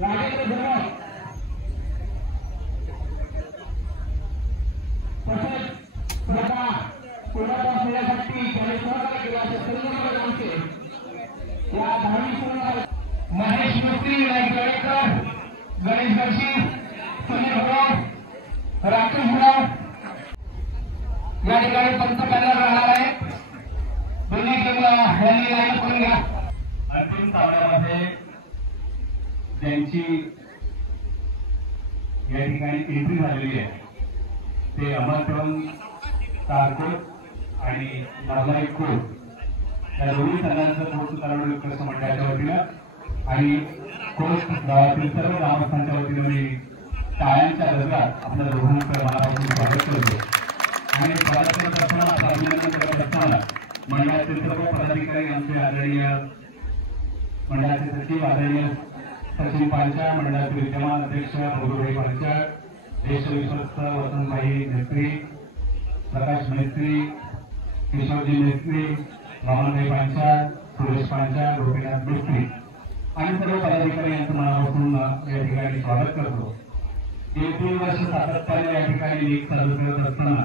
राजेंद्र धर्म तसेच स्वतः पुण्यात असण्यासाठी ज्याने सहकार्य केले असे सर्व माणसे या धार्मिक महेश मिस्त्री, विनायक गळेकर, गणेश बक्षी, सुनील भराव, राकेश भराव या ठिकाणी पंच पॅनल राहणार आहे. दोन्ही यांनी लाईन करून घ्या. अंतिम सामन्यामध्ये ज्यांची या ठिकाणी एंट्री झालेली आहे ते अमरचरण कारकोट आणि नावलाई कोट या दोन्ही संघांचं कोर्स करावं उत्कर्ष मंडळाच्या वतीनं आणि कोर्स गावातील सर्व ग्रामस्थांच्या वतीनं मी टाळ्यांच्या गजरात आपल्या दोघांचं मनापासून स्वागत करतो. आणि स्वागत करत असताना आपलं अभिनंदन करत असताना मंडळाचे सर्व पदाधिकारी आमचे आदरणीय मंडळाचे सचिव आदरणीय सचिन पांचाळ, मंडळाचे विद्यमान अध्यक्ष भगुरभाई पांचाळ, ज्येष्ठ विश्वस्त वसंतभाई मेस्त्री, प्रकाश मेस्त्री, किशोरजी मेस्त्री, वामनभाई पांचाळ, सुरेश पांचाळ, गोपीनाथ मेस्त्री आणि सर्व पदाधिकारी यांचं मनापासून या ठिकाणी स्वागत करतो. गेली 3 वर्ष सातत्याने या ठिकाणी लीग चालू करत असताना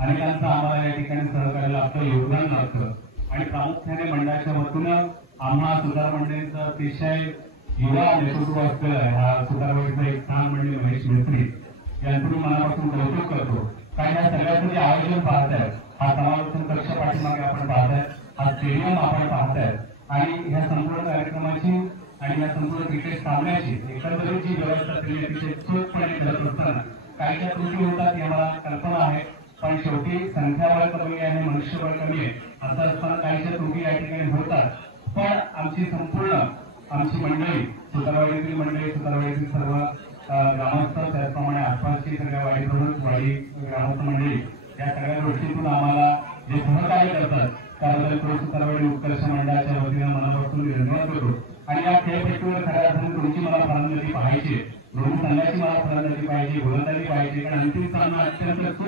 अनेकांचं आम्हाला या ठिकाणी सहकार्य लाभतं, योगदान लाभतं आणि प्रामुख्याने मंडळाच्या वतीनं आम्हा सुधार मंडळींचं अतिशय युवा नेतृत्व असलेलं हा सुधार मंडळीचं एक स्थान म्हणजे महेश मेस्त्री यांचं मी मनापासून कौतुक करतो. कारण या सगळ्याचं जे आयोजन पाहत आहे, हा समालोचन कक्ष पाठीमागे आपण पाहताय, हा स्टेडियम आपण पाहताय आणि ह्या संपूर्ण कार्यक्रमाची आणि या संपूर्ण क्रिकेट सामन्याची एकंदरीत जी व्यवस्था केली अतिशय चोखपणे करत असताना काही ज्या त्रुटी होतात ही आम्हाला कल्पना आहे. पण शेवटी संख्याबळ कमी आहे, मनुष्यबळ कमी आहे, असं असताना काहीच्या त्रुटी या ठिकाणी होतात. पण आमची संपूर्ण आमची मंडळी, सुतारवाडीतील मंडळी, सुतारवाडीतील सर्व ग्रामस्थ, त्याचप्रमाणे आसपासची सगळ्या वाडी ग्रामस्थ मंडळी या सगळ्या गोष्टीतून आम्हाला जे सहकार्य करतात त्याबद्दल सुतारवाडी उत्कर्ष मंडळाच्या वतीनं मनापासून धन्यवाद करतो. आणि या खेळपट्टीवर खऱ्या अर्थाने तुमची मला फलंदाजी पाहायची, दोन्ही संघाची मला फलंदाजी पाहिजे, गोलंदाजी पाहिजे, कारण अंतिम सामना अत्यंत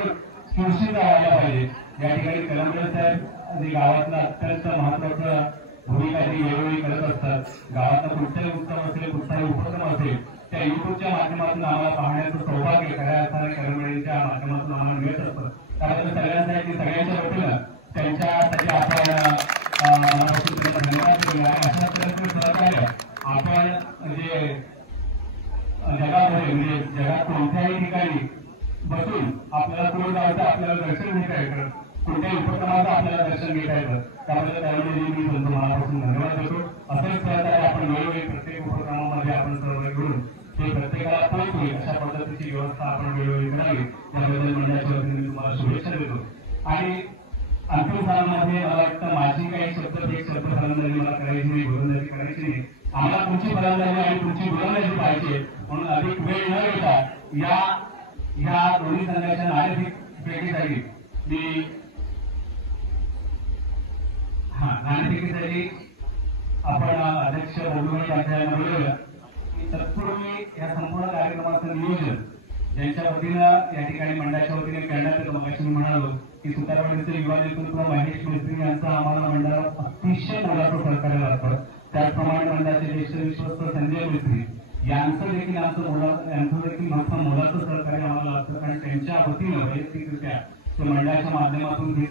सुरक्षित व्हायला पाहिजे. या ठिकाणी कलमकर साहेब जे गावातलं अत्यंत महत्वाचं भूमिका जी वेळोवेळी करत असतात, गावातला कुठचाही उत्सव असेल, कुठचाही उपक्रम असेल, त्या युट्यूबच्या माध्यमातून आम्हाला पाहण्याचं सौभाग्य खऱ्या अर्थाने कलमकरांच्या माध्यमातून आम्हाला मिळत असतं. त्याबद्दल सगळ्यांसाठी सगळ्यांच्या वतीनं त्यांच्यासाठी आपण मनापासून त्यांना धन्यवाद देऊया. अशा तऱ्हेचं सहकार्य आपण जे जगामध्ये म्हणजे जगात कोणत्याही ठिकाणी बसून आपल्याला कोण गावचं आपल्याला दर्शन घेता येतं, कोणत्याही उपक्रमाचं आपल्याला दर्शन घेता येतं, त्याबद्दल त्यामध्ये मी तुमचं मनापासून धन्यवाद देतो. असंच प्रकारे आपण वेळोवेळी प्रत्येक उपक्रमामध्ये आपण सहभागी घेऊन ते प्रत्येकाला पोहोचवी अशा पद्धतीची व्यवस्था आपण वेळोवेळी करावी, त्याबद्दल मंडळाच्या वतीने मी तुम्हाला शुभेच्छा देतो. आणि अंतिम सामन्यामध्ये मला वाटतं माझी काही एक शब्द फलंदाजी मला करायची नाही, गोलंदाजी करायची नाही. आम्हाला तुमची फलंदाजी आणि तुमची गोलंदाजी पाहिजे, म्हणून अधिक वेळ न घेता या दोन्ही संघाच्या नाणेफेकीसाठी मी नाणेफेकीसाठी आपण अध्यक्ष भगुरभाई पांचाळांना बोलवलं की तत्पूर्वी या संपूर्ण कार्यक्रमाचं नियोजन ज्यांच्या वतीनं या ठिकाणी मंडळाच्या वतीने करण्यात येतं. मगाशी मी म्हणालो की सुतारवाडीचे युवा नेतृत्व महेश मेस्त्री यांचं आम्हाला मंडळाला अतिशय मोलाचं सहकार्य लागतं. त्याचप्रमाणे मंडळाचे ज्येष्ठ विश्वस्त संजय मेस्त्री यांचं देखील मोठं मोलाचं सहकार्य आम्हाला लागतं. कारण त्यांच्या वतीनं वैयक्तिकरित्या मंडळाच्या माध्यमातून हे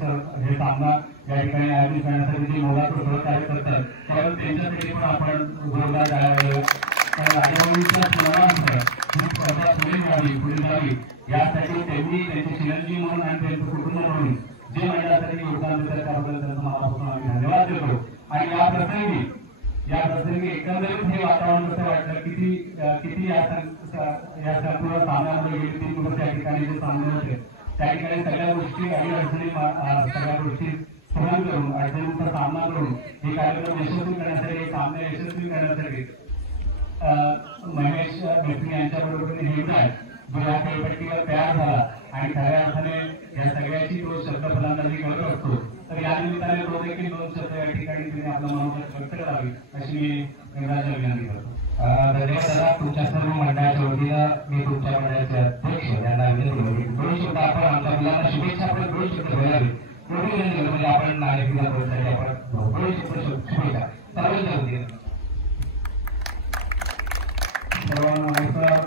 सामना या ठिकाणी आयोजित करण्यासाठी जे मोलाचं सहकार्य करतात त्यावेळी त्यांच्यासाठी पण आपण जोरदार टाळ्या. राजभवनीच्या स्मरणार्थ ही स्पर्धा पुढे जावी यासाठी त्यांनी त्यांचे चिरंजीव म्हणून आणि त्यांचं कुटुंब म्हणून जे मंडळासाठी योगदान देतात त्याबद्दल त्यांचा मनापासून आम्ही धन्यवाद देतो. आणि या प्रसंगी एकंदरीत हे वातावरण कसं वाटलं, किती या संपूर्ण सामन्यामध्ये गेली 3 वर्ष या ठिकाणी जे सामने होते त्या ठिकाणी सगळ्या गोष्टी सगळ्या गोष्टी सहन करून अडचणींचा सामना करून हे कार्यक्रम यशस्वी करण्यासाठी, हे सामने यशस्वी करण्यासाठी महेश मेस्त्री यांच्या बरोबरीने हेमराज जो या खेळपट्टीवर तयार झाला आणि खऱ्या अर्थाने या सगळ्याची तो शब्द फलंदाजी करत असतो. तर या निमित्ताने तो देखील 2 शब्द या ठिकाणी तुम्ही आपलं मनोगत व्यक्त करावी अशी मी हेमराजला विनंती करतो. धन्यवाद. तुमच्या सर्व मंडळाच्या वतीनं मी तुमच्या मंडळाचे अध्यक्ष यांना विनंती करतो 2 शब्द आपण आमच्या मुलांना शुभेच्छा आपण 2 शब्द बोलावे. म्हणजे आपण नागरिकांना बोलण्यासाठी आपण 2 शब्द शुभेच्छा सर्वांच्या वतीनं. सर्वांना नमस्कार.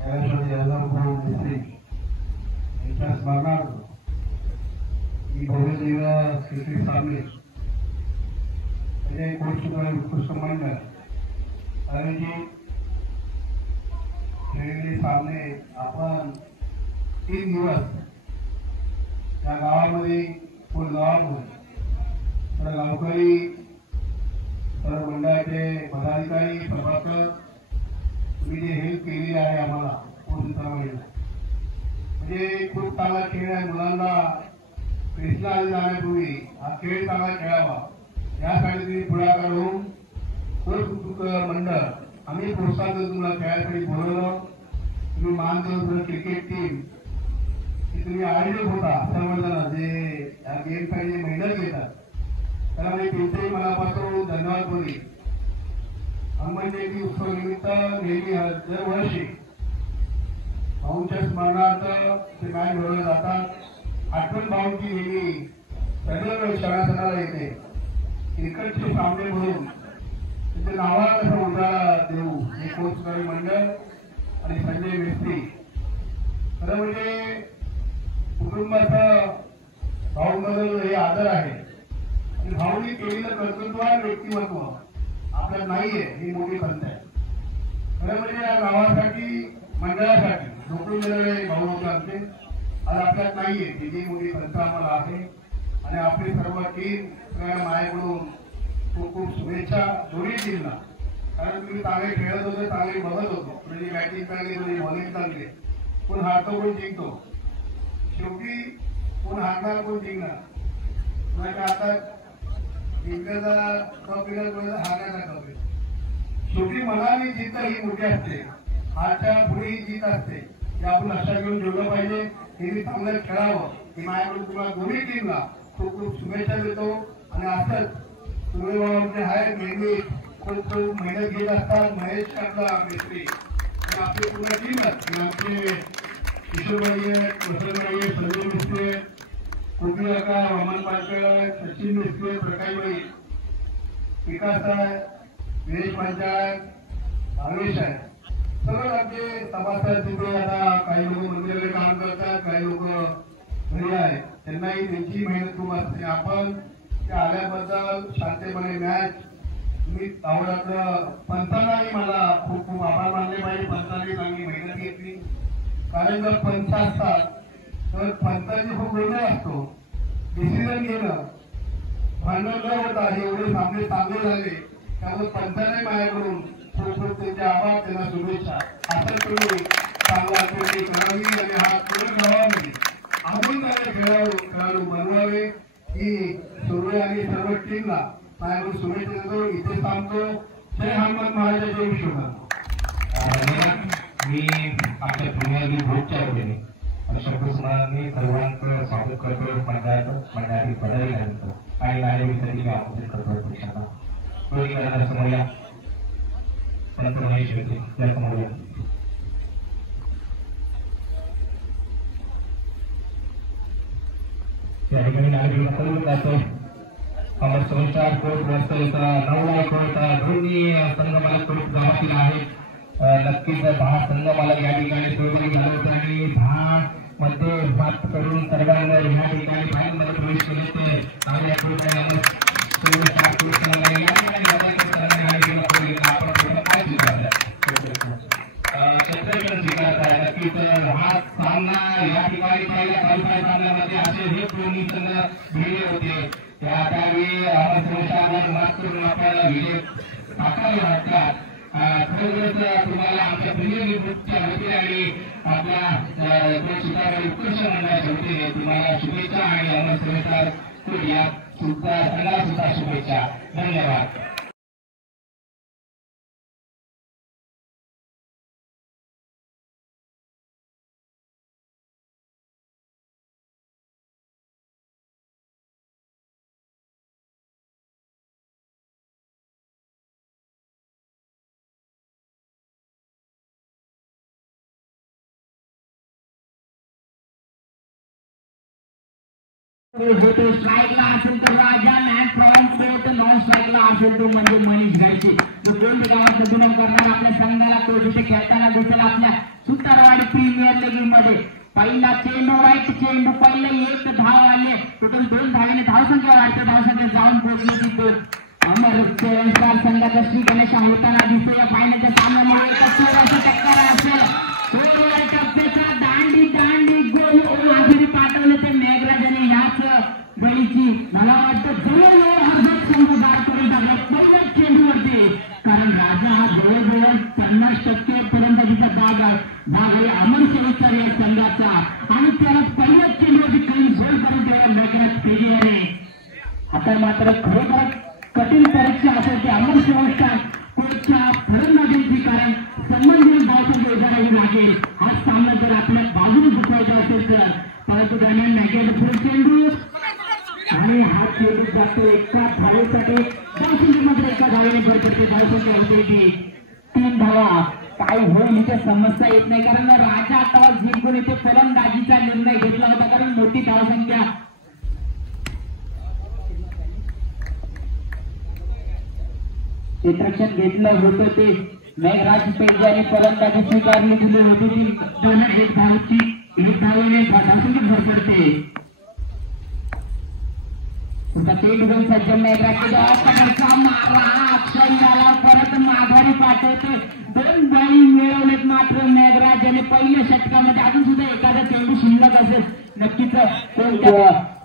कैलासवासी यादव मिस्त्री यांच्या स्मरणार्थ मी भव्य श्री सामने म्हणजे कोर्सुद्धा उत्कृष्ट मंडळ कारण की खेळलेले सामने आपण 3 दिवस त्या गावामध्ये पूर्ण गावामध्ये सर्व गावकरी सर्व मंडळाचे पदाधिकारी सभासद तुम्ही जे हेल्प केलेली आहे आम्हाला कोर्स चालवायला म्हणजे खूप चांगला खेळ आहे. मुलांना कृष्णा जाण्यापूर्वी हा खेळ चांगला खेळावा यासाठी तुम्ही पुढाकार होऊन कोर्स मंडळ आम्ही प्रोत्साहन तुम्हाला खेळासाठी बोलवलं. तुम्ही मान देऊन क्रिकेट टीम तुम्ही आयोजक होता सर्वजण जे या गेमसाठी मेहनत घेतात त्याला मी तुमच्याही मनापासून धन्यवाद बोलले. हनुमान जयंती उत्सव निमित्त नेहमी दरवर्षी भाऊंच्या स्मरणार्थ ते मॅच भरवले जातात. आठवण भाऊंची नेहमी सदैव सणासणाला येते. क्रिकेटचे सामने भरून तिथे नावाला कसं उजाळा देऊ हे कोच मंडळ आणि संजय मिस्त्री खरं म्हणजे कुटुंबाचं भाऊंबद्दल हे आदर आहे आणि भाऊनी केलेलं कर्तृत्व आणि व्यक्तिमत्व आपल्यात नाहीये ही मोठी खंत आहे. खरं म्हणजे या गावासाठी मंडळासाठी नोकरी मिळालेले भाऊ होते आमचे आज आपल्यात नाहीये ही मोठी खंत आम्हाला आहे आणि आपली सर्व टीम सगळ्या माझ्याकडून खूप खूप शुभेच्छा दोन्ही टीमला. कारण तुम्ही चांगले खेळत होते चांगले बघत होतो म्हणजे बॅटिंग चांगली म्हणजे बॉलिंग चांगली कोण हारतो कोण जिंकतो शेवटी कोण हारणार कोण जिंकणार आता जिंकण्याचा कप येणार हारण्याचा कप आहे. शेवटी मनाने जिंक ही मोठी असते हारच्या पुढे ही जीत असते हे आपण लक्षात घेऊन ठेवलं पाहिजे. हे मी चांगलं खेळावं की माझ्याकडून तुम्हाला दोन्ही टीमला खूप खूप शुभेच्छा देतो आणि असंच तुम्ही जे आहे नेहमी खूप खूप मेहनत घेत असतात. महेश काका मिस्त्री आपली पूर्ण टीम आमचे किशोरबाई वसंतबाई संजय मिस्त्री कोकणी काका वामन पाटकर सचिन मिस्त्री प्रकाशबाई विकास आहे विदेश पंचायत भावेश आहे सर्व आमचे सभासद तिथे आता काही लोक मंदिराकडे काम करतात काही लोक घरी आहेत त्यांनाही त्यांची मेहनत खूप असते. आपण त्या आल्याबद्दल शांतपणे मॅच तुम्ही आवडलं पंचांनाही मला खूप खूप आभार मानले पाहिजे. पंचांनी चांगली मेहनत घेतली कारण जर पंच असतात तर पंचांनी खूप वेगळा असतो डिसिजन घेणं भांडण न होता हे एवढे सामने चांगले झाले त्यामुळे पंचांनाही माझ्याकडून खूप खूप त्यांचे आभार त्यांना शुभेच्छा. असं तुम्ही चांगला करावी आणि हा पूर्ण गावामध्ये अजून चांगले खेळाडू बनवावे ही सुरू आणि सर्व टीमला माझ्याकडून शुभेच्छा देतो. इथे सांगतो जय हनुमान महाराजांच्या विश्वनाथ. मी आपल्या प्रीमियर लीग ग्रुपच्या वतीने शब्दस्मरणाने सर्वांचं स्वागत करतो. मंडळातील पदाधिकाऱ्यांचं आणि नागरिकांसाठी आमंत्रित करतो. पक्षांना समोर या पंत महेश या समोर या. या ठिकाणी नागरिक करून जातो. अमर संस्कार कोर्ट रस्ता होता 9 कोर्ट दोन्ही संघ मला कोर्ट गावातील आहेत. नक्कीच 10 संघ मला या ठिकाणी सहभागी झाले होते आणि 10 मध्ये बात करून सर्वांना या ठिकाणी फायनल मध्ये प्रवेश केले ते आपल्या कोर्ट नक्कीच हा सामना या ठिकाणी पहिल्या क्वालिफायर सामन्यामध्ये असे हे दोन्ही संघ भिडले होते. त्यावेळी मात करून आपल्याला विजय साकारावे वाटतात. खरोखरच तुम्हाला आमच्या प्रीमियर लीग ग्रुपच्या वतीने आणि आपल्या उत्कृष्ट मंडळाच्या वतीने तुम्हाला शुभेच्छा आणि अमर सेवेचा या सुद्धा शुभेच्छा. धन्यवाद. होतो. स्ट्राईकला असेल तर राजा, मॅच पॉइंट फोर्थ, नॉन स्ट्राईकला असेल तो म्हणजे मनीष घायचे. जो कोणती गावात सदुमत करणार आपल्या संघाला तो तिथे खेळताना दिसेल आपल्या सुतारवाडी प्रीमियर लीग मध्ये. पहिला चेंडू राईट चेंडू, पहिले एक धाव आले, टोटल 2 धावेने धावसंख्या वाढते, धावसंख्या जाऊन पोहोचली तिथे. अमर संघाचा श्री गणेश होताना दिसतो या पाण्याच्या सामन्यामध्ये. टक्कर असेल टप्प्याचा दांडी दांडी गोल माघारी पाठवले ते मेघराजाने याच गळीची. मला वाटतं जवळजवळ अर्धेक संघ गार करून टाकला पहिल्याच चेंडूवरती, कारण राजा हा जवळजवळ 50% पर्यंत तिचा भाग आहे अमर सेवेकर या संघाचा. आणि त्याला पहिल्याच चेंडूवरती काही गोल करून तेव्हा मेघराज पेजेने. आता मात्र खरोखर कठीण परीक्षा असेल ते अमर सेवेकर कोचच्या फलंदाजीची, कारण संबंधित धावसंख्या उभारावी लागेल. हा सामना जर आपल्या बाजूने जिंकायचा असेल तर. परंतु दरम्यान मॅगेट पुढे चेंडू आणि हा चेंडू जातो एका धावेसाठी. धावसंख्या मात्र एका धावेने भर पडते. धावसंख्या होते की 3 धावा. काय होईल इथे समस्या येत नाही, कारण राजा आता जिंकून इथे फलंदाजीचा निर्णय घेतला होता, कारण मोठी धावसंख्या क्षेत्ररक्षण घेतलं होतं ते मेघराज पेजे आणि फलंदाजी स्वीकारली दिली होती ती 2-1 धावची. 1 धावेने धावसंख्येत भर पडते. चेंडू सज्ज मेघराजचा मारा अक्षयला परत माघारी पाठवते. 2 बळी मिळवलेत मात्र मेघराज आणि पहिल्या षटकामध्ये अजून सुद्धा एखादा चेंडू शिल्लक असेल नक्कीच.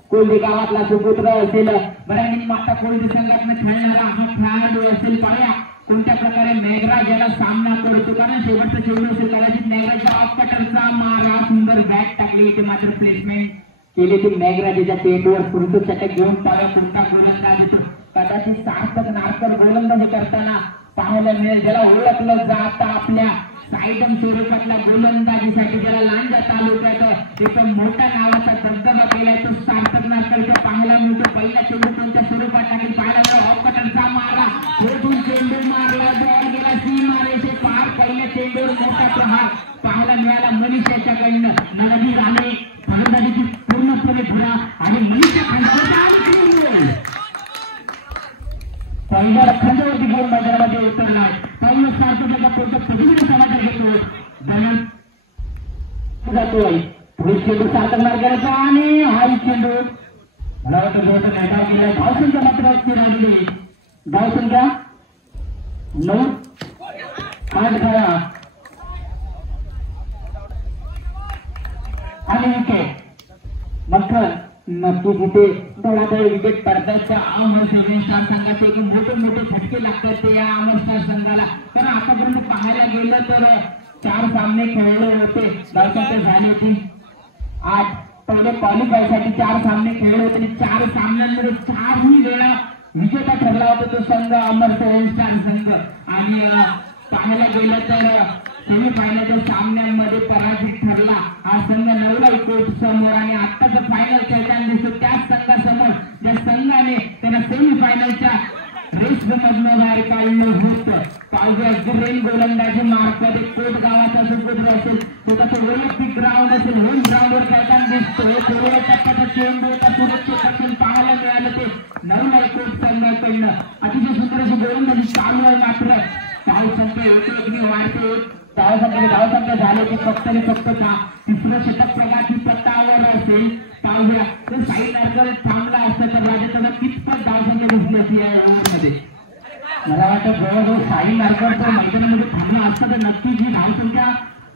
कोल्हे गावातला सुपुत्र असेल, बऱ्याच माता कोल्हे संघातून खेळणारा हा खेळाडू असेल. पाया कोणत्या प्रकारे मेघराज याला सामना करतो, कारण शेवटचा चेंडू असेल कदाचित मेघराजचा ऑफ कटरचा मारा. सुंदर बॅट टाकली इथे मात्र प्लेसमेंट केली ती मेघराजाच्या चेंडूवर. पुढचं चटक घेऊन पाया कोणता गोलंदाज येतो, कदाचित सार्थक नारकर गोलंदाजी करताना पाहायला मिळेल, ज्याला ओळखलं जातं आपल्या साईडम स्वरूपातल्या गोलंदाजीसाठी, ज्याला लांजा तालुक्यात एक मोठ्या नावाचा दबदबा केलाय तो सार्थक नारकरचा पाहायला मिळतो. पहिला चेंडू कोणत्या स्वरूपात टाकेल पाहायला मिळेल. ऑफ कटरचा मारा, खेळून चेंडू मारला, बॉल गेला सीमारेषे पार. पहिल्या चेंडूवर मोठा प्रहार पाहायला मिळाला मनीष याच्याकडनं. नगदी झाले फलंदाजीची पूर्णपणे धुरा आणि मनीषच्या खांद्यावर पहिल्या खांद्यावरती गोल मैदानामध्ये उतरलाय. पहिलं सार्थकाचा कोणत्या पद्धतीने समाचार घेतो दरम्यान जातोय. पुढे चेंडू सार्थक मार्गाचा आणि हा चेंडू मला वाटतं जवळ नेटा केला. धावसंख्या मात्र स्थिर राहिली. धावसंख्या 9 8 धावा आणि विकेट. मग नक्की तिथे धडाधड विकेट पडतायच्या अमर स्टार संघाचे एक मोठे झटके लागतात ते या अमर स्टार संघाला. कारण आतापर्यंत पाहायला गेलं तर 4 सामने खेळले होते, धावसंख्या झाली होती 8. पहिले क्वालिफाय साठी 4 सामने खेळले होते आणि 4 सामन्यांमध्ये 4ही वेळा विजेता ठरला होता तो संघ अमर स्टार संघ. आणि पाहायला गेलं तर सेमीफायनलच्या सामन्यांमध्ये पराजित ठरला हा संघ 9 कोट समोर. आणि आत्ताच फायनल खेळताना दिसतो त्याच संघासमोर ज्या संघाने त्यांना सेमीफायनलच्या रेस मधनं बाहेर काढलं होतं. पावसाळ्या ग्रेन गोलंदाजी मार्फत कोट गावाचा सुपुत्र असेल, तो त्याचं ऑलिम्पिक ग्राउंड असेल, होम ग्राउंडवर खेळताना दिसतो. पहिल्या टप्प्याचा चेंडू सुरक्षित असेल पाहायला मिळालं ते 9 कोट संघाकडनं. अतिशय सुंदर अशी गोलंदाजी चालू आहे. मात्र धावसंख्या एक वाढते. धावसंख्या झाले की फक्त आणि फक्त 3रं षटक प्रकारची पत्तावर असेल. पाहूया तर साई नारकर थांबला असता तर राजाचा कितपत धावसंख्या दिसली असती या ओव्हरमध्ये. मला वाटतं जवळजवळ साई नारकर तर मैदानामध्ये थांबला असता तर नक्कीच ही धावसंख्या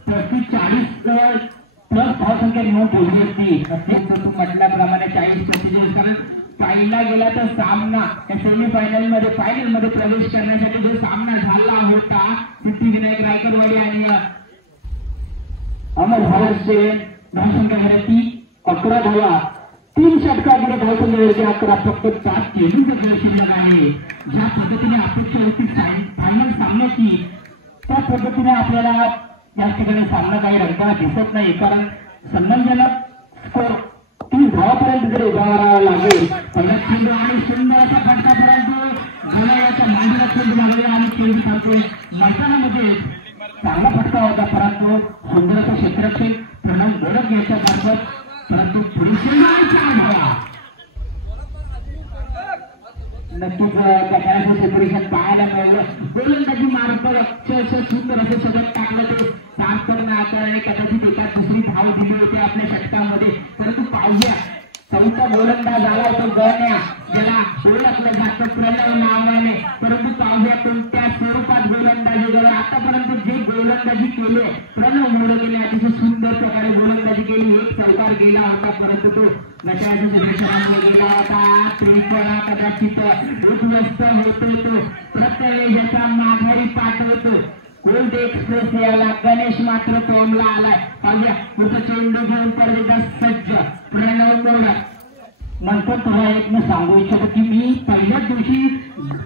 35-40 प्लस धावसंख्या नोंद ठेवली असती. तू म्हटल्याप्रमाणे 40-45. कारण पहिला गेला तर सामना सेमीफायनल मध्ये फायनल मध्ये प्रवेश करण्यासाठी जो सामना झाला होता सिद्धिविनायक रायकरवाडी आणि अमर भारतचे धावसंख्या झाली ती 11 धावा. 3 षटकामध्ये धावसंख्या 11. फक्त 5 चेंडूंचं शिल्लक आहे. ज्या पद्धतीने अपेक्षा होती फायनल सामन्याची त्या पद्धतीने आपल्याला या ठिकाणी सामना काही रंगताना दिसत नाही. कारण सन्मानजनक स्कोर 3 धावापर्यंत जर उभा राहावा लागेल. पहिला चेंडू आणि सुंदर असा फटकापर्यंत गळ्याच्या मांडीला चेंडू लागलेला आणि चेंडू थांबतोय मैदानामध्ये. चांगला फटका होता परंतु सुंदर असं क्षेत्ररक्षक प्रणव गोडक याच्या मार्फत. परंतु पुढे चेंडू गोलंदाजाने कदाचित एका दुसरी धाव दिली होती आपल्या षटकामध्ये, परंतु पाहूया चौथा गोलंदाज आला तो गण्या, ज्याला ओळखलं जातं प्रणव नावाने, परंतु पाहूया कोणत्या स्वरूपात गोलंदाजी करत. आतापर्यंत जे गोलंदाजी केले प्रणव मोडकेने अतिशय सुंदर प्रकारे गोलंदाजी केली. एक चौकार गेला होता परंतु तो नशाच्या निर्देशनामुळे गेला होता. त्रिफळा कदाचित उद्ध्वस्त होतो, तो प्रत्येक ज्याचा माघारी पाठवतो. गोल्ड एक्सप्रेस याला गणेश मात्र टोमला आलाय. पाहूया पुढचा चेंडू घेऊन परत सज्ज प्रणव मोडक. नंतर तुला एक मी सांगू इच्छितो की मी पहिल्याच दिवशी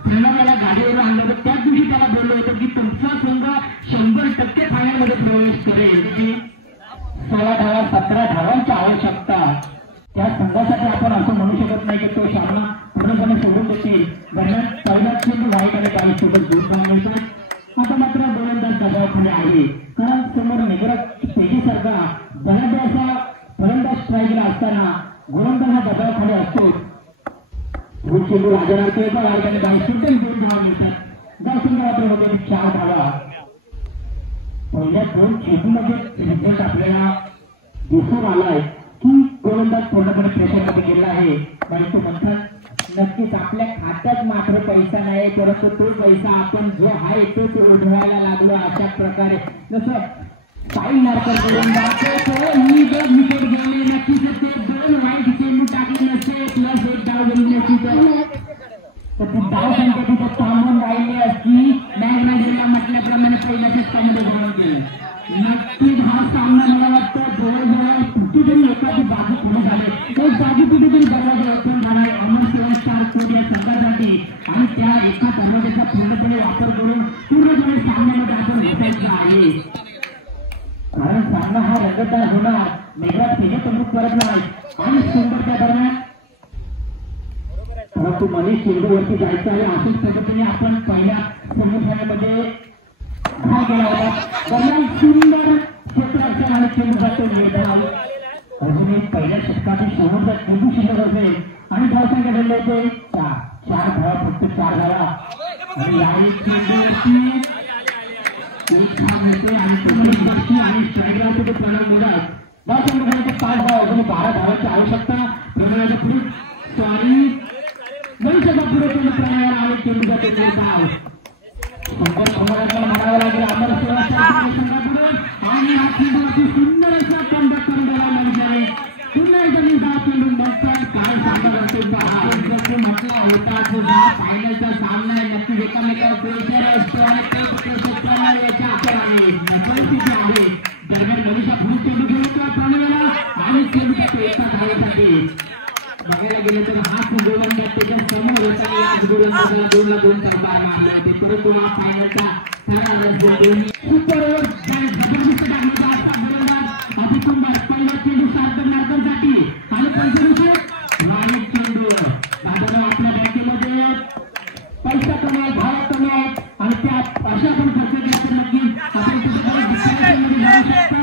प्रणवाला गाडीवर आणलं होतं, त्याच दिवशी त्याला बोललो होतं की तुमचा संघ 100% फायनलमध्ये प्रवेश करेल. की 16 धावा 17 धावांची आवश्यकता. त्या संघासाठी आपण असं म्हणू शकत नाही की तो सामना पूर्णपणे सोडून देतील. दरम्यान पहिल्याच चेंडू वाईट आणि 22 सोबत 2 धावा मिळतात. आता मात्र गोलंदाज दबावाखाली आहे, कारण समोर निग्रह तेजीसारखा बऱ्याचदा फलंदाज स्ट्राईकला असताना गोलंदाज हा दबावाखाली असतो. चेंडू राजाराम एका वाईटाने 22 2 धावा मिळतात. गावसंघामध्ये 4 धावा. पहिल्या 2 चेंडूमध्ये रिझल्ट आपल्याला दिसून आलाय की गोलंदाज पूर्णपणे प्रेशरमध्ये गेला आहे. परंतु म्हणतात नक्कीच आपल्या खात्यात मात्र पैसा नाही, परंतु तो पैसा आपण जो आहे तोच उधळायला लागलो. अशा प्रकारे जसं साई नारकर गोलंदाज ही जर विकेट गेले नक्कीच ते 2 वाईट चेंडू टाकले नसते प्लस 1 धाव गेली नसती तर ती धाव संख्या तिथे थांबून राहिली असती. मॅगनायझरला म्हटल्याप्रमाणे पहिल्या षटकामध्ये गोल केलं. नक्कीच हा सामना मला वाटतं जवळजवळ कुठेतरी एखादी बाजू पुढे झाले, एक बाजू कुठेतरी दरवाजा ओपन झाला अमर सेवन स्टार कोड या संघासाठी, आणि त्या एका दरवाजाचा पूर्णपणे वापर करून पूर्णपणे सामन्यामध्ये आपण भेटायचं आहे. कारण सामना हा रंगतदार होणार. मेघराज तेज प्रमुख करत नाही आणि सुंदर त्या दरम्यान, परंतु मनीष चेंडूवरती जायचं आहे. अशाच पद्धतीने आपण पहिल्या सेमीफायनलमध्ये काय केला होता. दरम्यान सुंदर क्षेत्ररक्षण आणि चेंडू जातो निर्धार. अजूनही पहिल्या षटकातील शेवटचा चेंडू शिल्लक असेल आणि धावसंख्या घडले होते 4 धावा, फक्त 4 धावा. आणि यावेळी चेंडूवरती 1 धाव मिळते आणि बक्षी आणि स्ट्राईकला होते प्रणव मोडक. धावसंख्या घडले 5 धावा, अजून 12 धावांची आवश्यकता. प्रणवाच्या पुढे गणेशाचा पुढे प्रणवाला आणि चेंडू जातो निर्धाव. म्हणावं लागेल अमर संघाकडून आणि हा चेंडूवरती सुंदर असा कमबॅक करून द्यावा लागेल. पुन्हा एकदा मी धाव चेंडू नंतर काय सांगत असतो म्हटला होता तो हा फायनलचा सामना आहे. नक्कीच एकामेकावर प्रेशर असतो आणि याच्या आकाराने परिस्थिती आहे. दरम्यान मनीषा पुढे चेंडू घेऊन प्रणवाला आणि चेंडू जातो एका धावेसाठी. बघायला गेलं तर हाच गोलंदाज त्याच्या समोर होता. याच गोलंदाजाला 2 ला 2 चौकार मारले होते, परंतु हा फायनलचा सुपर ओव्हर जबरदस्त टाकण्याचा असा गोलंदाज अतिसुंदर. पहिला चेंडू सार्थक नारकरसाठी आणि पंचवीस वाईट चेंडू. दादा आपल्या बँकेमध्ये पैसा कमी आहे, धावा कमी आहेत आणि त्या अशा पण खर्च केला तर नक्कीच आपण कुठेतरी जाऊ शकता.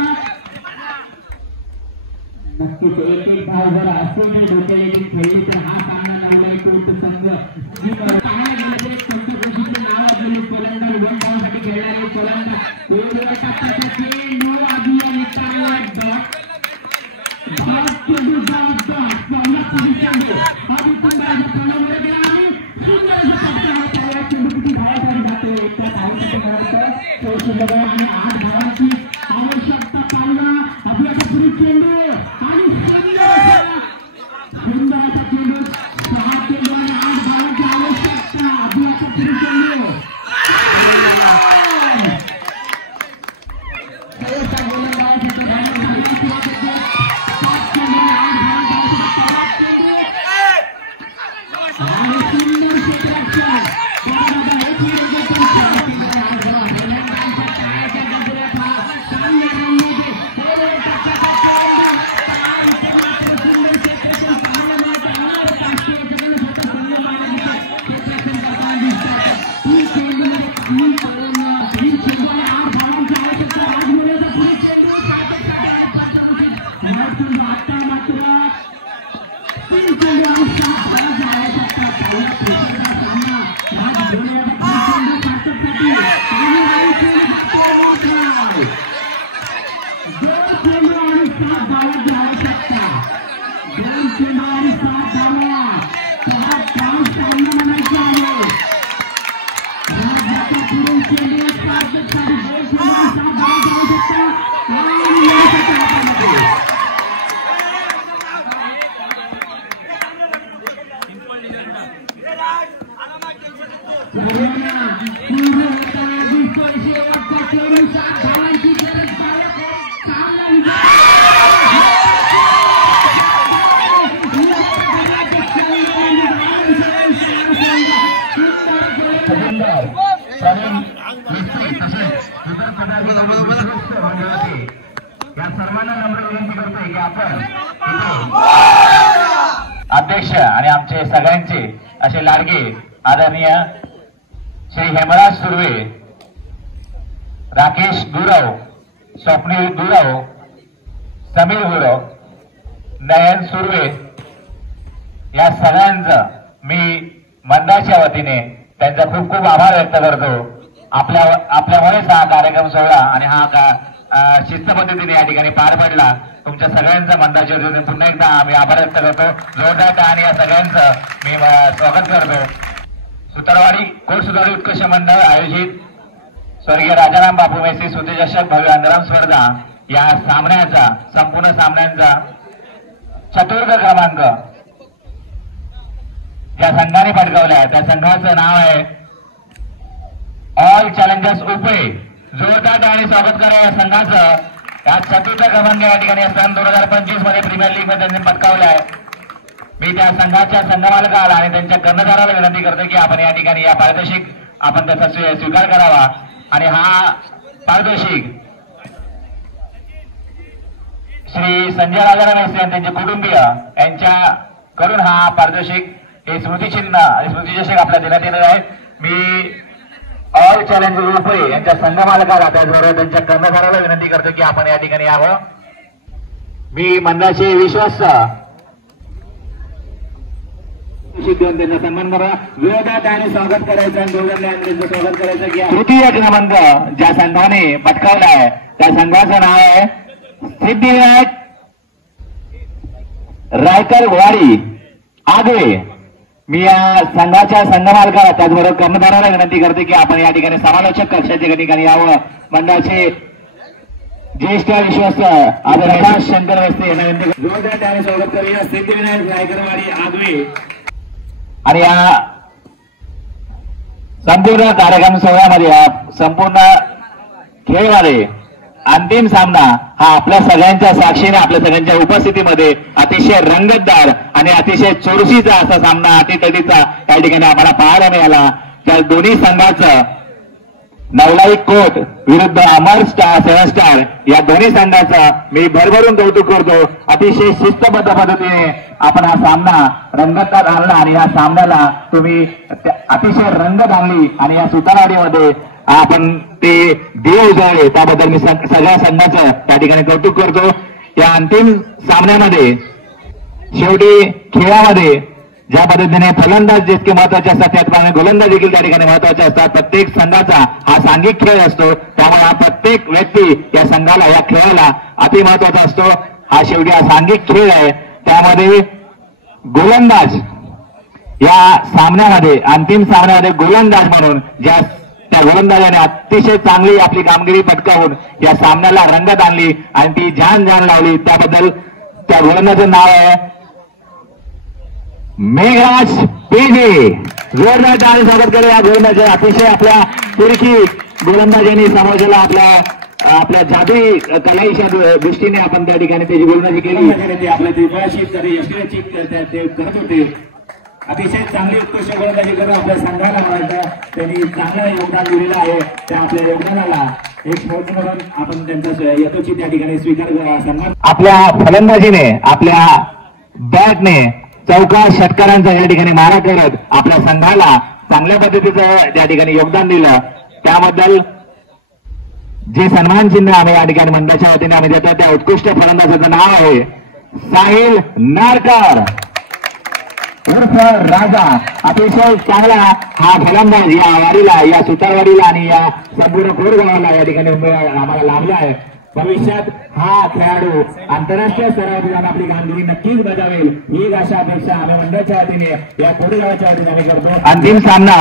नक्कीच एक धाव जर असेल तर डोक्याला खेळले तर हा सामना लावलाय कोणतं संघ जी पाहायला गेलं तर कोणत्या गोष्टीचे नाव असलेले फलंदाज 1 धावासाठी खेळणारे फलंदाज वेगवेगळ्या टप्प्याचा चेंडू आधी आणि चांगला चेंडू जातो चांगला चेंडू आधी पुन्हा प्रणव आणि सुंदर असा पट्टा होता. चेंडू किती धावासाठी जातो त्या धावासाठी शिल्लक आहे आणि 8 धावांची आवश्यकता. पाहिला आपल्याला पुढे चेंडू आणि सुंदर असा चेंडू 6 चेंडू आणि 8 धावांची आवश्यकता. आपल्याला पुढे चेंडू दिवसात धावांची गरज या सर्वांना नम्र विनंती करतोय की आपण अध्यक्ष आणि आमचे सगळ्यांचे असे लाडके आदरणीय श्री हेमराज सुर्वे, राकेश गुरव, स्वप्नील गुरव, समीर गुरव, नयन सुर्वे या सगळ्यांचं मी मंडळाच्या वतीने त्यांचा खूप खूप आभार व्यक्त करतो. आपल्यामुळेच हा कार्यक्रम सोहळा आणि हा शिस्त पद्धतीने या ठिकाणी पार पडला. तुमच्या सगळ्यांचं मंडळाच्या वतीने पुन्हा एकदा आम्ही आभार व्यक्त करतो. जोरदार आणि या सगळ्यांचं मी स्वागत करतो. सुतारवाडी कोट सुधारी उत्कर्ष मंडळ आयोजित स्वर्गीय राजाराम बापू मेसी सुतेचषक भव्य अंतराम स्पर्धा या सामन्याचा संपूर्ण सामन्यांचा चतुर्थ क्रमांक ज्या संघाने पटकावलाय त्या संघाचं नाव आहे ऑल चॅलेंजर्स उपळे. जोरदार आणि स्वागत करा या संघाचं. या चतुर्थ क्रमांक या ठिकाणी सन 2025 मध्ये प्रीमियर लीग मध्ये त्यांनी पटकावलाय. मी त्या संघाच्या संघमालकाला आणि त्यांच्या कर्णधाराला विनंती करतो की आपण या ठिकाणी या पारितोषिक आपण त्याचा स्वीकार करावा आणि हा पारितोषिक श्री संजय राजाराम मेसे आणि त्यांचे कुटुंबीय यांच्याकडून हा पारितोषिक हे स्मृतिचिन्ह आणि स्मृतिचषक आपल्या देण्यात येणार आहे. मी ऑल चॅलेंजर उपळे यांच्या संघमालकाला त्याचबरोबर त्यांच्या कर्णधाराला विनंती करतो की आपण या ठिकाणी यावं. मी मंडळाचे विश्वास देऊन त्यांचा सन्मान करा. विरोधात आणि स्वागत करायचं आणि त्यांचं स्वागत करायचं की तृतीय क्रमांक ज्या संघाने पटकावलाय त्या संघाचं नाव आहे सिद्धिविनायक रायकरवाडी आगवे. मी या संघाच्या संघमालकाला त्याचबरोबर कर्णधाराला विनंती करते की आपण या ठिकाणी समालोचक कक्षाच्या ठिकाणी यावं. मंडळाचे ज्येष्ठ विश्वास आदरणीय शंकर वस्ते यांना विनंती जोरदार आणि स्वागत करूया. सिद्धिविनायक रायकरवाडी आगवे. आणि या संपूर्ण कार्यक्रम सोहळ्यामध्ये संपूर्ण खेळमध्ये अंतिम सामना हा आपल्या सगळ्यांच्या साक्षीने आपल्या सगळ्यांच्या उपस्थितीमध्ये अतिशय रंगतदार आणि अतिशय चुरशीचा असा सामना अटीतटीचा या ठिकाणी आम्हाला पाहायला मिळाला. त्या दोन्ही संघाचं नवलाई कोट विरुद्ध अमर स्टार 7 स्टार या दोन्ही संघाचं मी भरभरून कौतुक करतो. अतिशय शिस्तबद्ध पद्धतीने आपण हा सामना रंगतात आणला आणि या सामन्याला तुम्ही अतिशय रंगत आणली आणि या सुतारवाडीमध्ये आपण ते देव उजळले त्याबद्दल मी सगळ्या संघाचं त्या ठिकाणी कौतुक करतो. या अंतिम सामन्यामध्ये शेवटी खेळामध्ये ज्या पद्धतीने फलंदाज जितके महत्वाचे असतात त्याचप्रमाणे गोलंदाज देखील त्या ठिकाणी महत्वाचे असतात. प्रत्येक संघाचा हा सांघिक खेळ असतो त्यामुळे हा प्रत्येक व्यक्ती या संघाला या खेळाला अति महत्वाचा असतो. हा शेवटी हा सांघिक खेळ आहे. त्यामध्ये गोलंदाज या सामन्यामध्ये अंतिम सामन्यामध्ये गोलंदाज म्हणून त्या गोलंदाजाने अतिशय चांगली आपली कामगिरी पटकावून या सामन्याला रंगत आणली आणि ती जान लावली. त्याबद्दल त्या गोलंदाजाचं नाव आहे मेघराज पेजे. जोरदार आणि स्वागत करूया या गोलंदाज. अतिशय आपल्या पुरखी गोलंदाजीने समाजाला आपल्या जादुई कलाईच्या दृष्टीने आपण त्या ठिकाणी त्याची गोलंदाजी केली. आपल्या त्रिफळाशी यशस्वी करत होते. अतिशय चांगली उत्कृष्ट गोलंदाजी करून आपल्या संघाला त्यांनी चांगलं योगदान दिलेलं आहे. त्या आपल्या योगदानाला एक स्फूर्ती म्हणून आपण त्यांचा यथोचित त्या ठिकाणी स्वीकार करा. सन्मान आपल्या फलंदाजीने आपल्या बॅटने चौकार षटकारांचा या ठिकाणी मारा करत आपल्या संघाला चांगल्या पद्धतीचं त्या ठिकाणी योगदान दिलं. त्याबद्दल जे सन्मान चिन्ह आम्ही या ठिकाणी मंडळाच्या वतीने आम्ही देतो त्या उत्कृष्ट फलंदाजाचं नाव आहे साहिल नारकर उर्फ राजा. अतिशय चांगला हा फलंदाज या वाडीला या सुतारवाडीला आणि या संपूर्ण कोरगावाला या ठिकाणी आम्हाला लाभला आहे. भविष्यात हा खेळाडू आंतरराष्ट्रीय स्तरावर जाऊन आपली कामगिरी नक्कीच बजावेल ही अशा अपेक्षा आम्ही मंडळाच्या वतीने या कोरगावाच्या वतीने आम्ही करतो. अंतिम सामना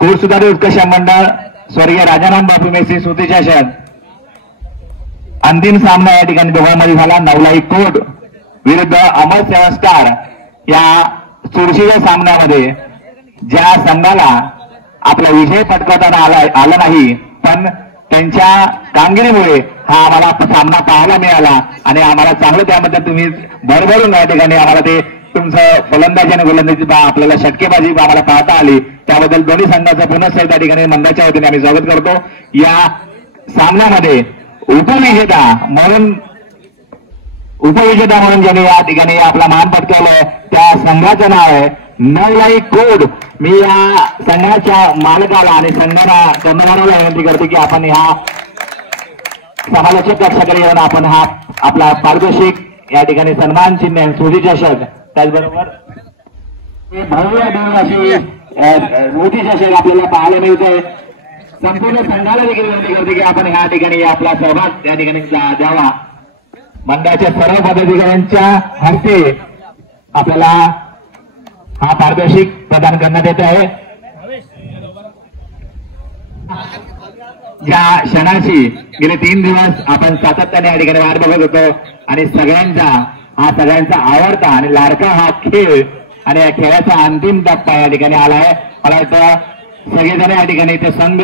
कोट सुधारी उत्कर्ष मंडळ स्वर्गीय राजाराम बापू मेसी सुतेचषक अंतिम सामना या ठिकाणी दोघांमध्ये झाला. नवलाई कोट विरुद्ध अमर 7 स्टार या चुरशीच्या सामन्यामध्ये ज्या संघाला आपला विजय पटकावता आला नाही पण त्यांच्या कामगिरीमुळे हा आम्हाला सामना पाहायला मिळाला आणि आम्हाला चांगलं त्यामध्ये तुम्ही भरभरून या ठिकाणी आम्हाला ते तुमचं फलंदाजी आणि गोलंदाजी आपल्याला षटकेबाजी आम्हाला पाहता आली, त्याबद्दल दोन्ही संघाचं पुन्हा त्या ठिकाणी मंडळाच्या वतीने आम्ही स्वागत करतो. या सामन्यामध्ये उपविजेता म्हणून ज्यांनी या ठिकाणी आपला मान पटकावलाय त्या संघाचं नाव आहे नवलाई कोड. मी या संघाच्या मालकाला आणि संघाला कर्णधाराला विनंती करतो की आपण ह्या समालोचक कक्षाकडे येऊन आपण हा आपला पारितोषिक या ठिकाणी सन्मान चिन्ह स्मृतिचषक, त्याचबरोबर भव्य दिव्य अशी स्मृतिचषक आपल्याला पाहायला मिळते. संपूर्ण संघाला देखील विनंती करते की आपण ह्या ठिकाणी आपला सहभाग या ठिकाणी द्यावा. मंडळाच्या सर्व पदाधिकाऱ्यांच्या हस्ते आपल्याला हा पारितोषिक प्रदान करण्यात येत आहे. या क्षणाची गेले 3 दिवस आपण सातत्याने या ठिकाणी वाट बघत होतो आणि सगळ्यांचा आवडता आणि लाडका हा खेळ आणि या खेळाचा अंतिम टप्पा या ठिकाणी आला आहे. मला वाटतं सगळेजण या ठिकाणी ते संघ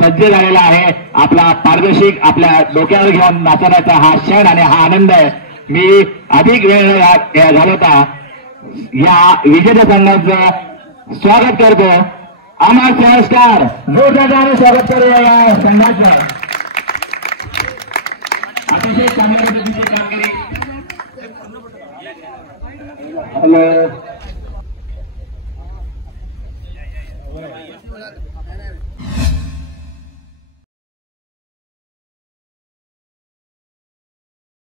सज्ज झालेला आहे. आपला पारितोषिक आपल्या डोक्यावर घेऊन नाचण्याचा हा क्षण आणि हा आनंद आहे. मी अधिक वेळ घालवता या विजेत्या संघाचं स्वागत करतो. अमर सहस्कार जोरदार स्वागत करूया या संघाचं. अतिशय चांगल्या पद्धतीची कामगिरी. हॅलो